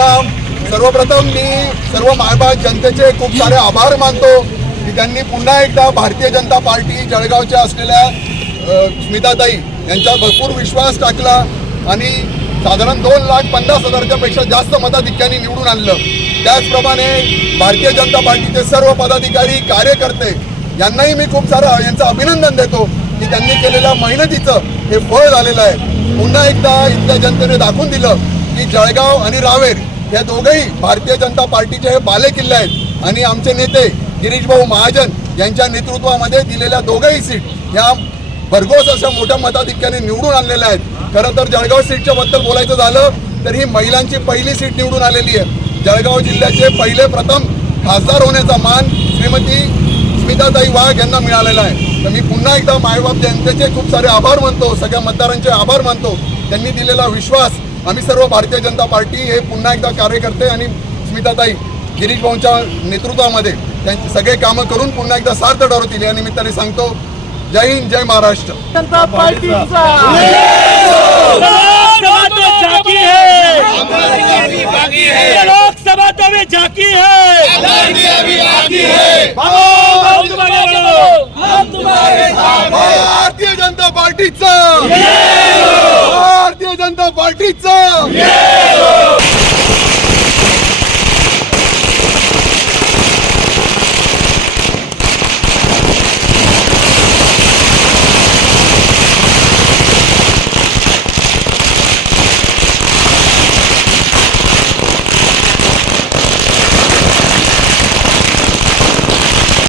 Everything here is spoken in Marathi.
सर्वप्रथम मी सर्व मायबाप जनतेचे खूप सारे आभार मानतो की त्यांनी पुन्हा एकदा भारतीय जनता पार्टी जळगावच्या असलेल्या स्मिताताई यांचा भरपूर विश्वास टाकला आणि साधारण 2,50,000च्या पेक्षा जास्त मताधिक्यांनी निवडून आणलं। त्याचप्रमाणे भारतीय जनता पार्टीचे सर्व पदाधिकारी कार्यकर्ते यांनाही मी खूप सारं यांचं अभिनंदन देतो की त्यांनी केलेल्या मेहनतीचं हे फळ झालेलं आहे। पुन्हा एकदा इथल्या जनतेने दाखवून दिलं की जळगाव आणि रावेर या दोघंही भारतीय जनता पार्टीचे हे बालेकिल्ले आहेत आणि आमचे नेते गिरीश भाऊ महाजन यांच्या नेतृत्वामध्ये दिलेल्या दोघंही सीट ह्या भरघोस अशा मोठ्या मताधिक्याने निवडून आणलेल्या आहेत। खरं तर जळगाव सीटच्या बद्दल बोलायचं झालं तर ही महिलांची पहिली सीट निवडून आलेली आहे। जळगाव जिल्ह्याचे पहिले प्रथम खासदार होण्याचा मान श्रीमती स्मिताताई वाघ यांना मिळालेला आहे। तर मी पुन्हा एकदा मायबाप जनतेचे खूप सारे आभार मानतो, सगळ्या मतदारांचे आभार मानतो। त्यांनी दिलेला विश्वास आम्ही सर्व भारतीय जनता पार्टी हे पुन्हा एकदा कार्यकर्ते आणि स्मिताताई गिरीश भाऊंच्या नेतृत्वामध्ये त्यांचे सगळे कामं करून पुन्हा एकदा सार्थ ठरवतील या निमित्ताने सांगतो। जय हिंद, जय महाराष्ट्र। जनता पार्टी लोकसभा तो भी झांकी है, भारतीय जनता पार्टीचा, भारतीय जनता पार्टीचा।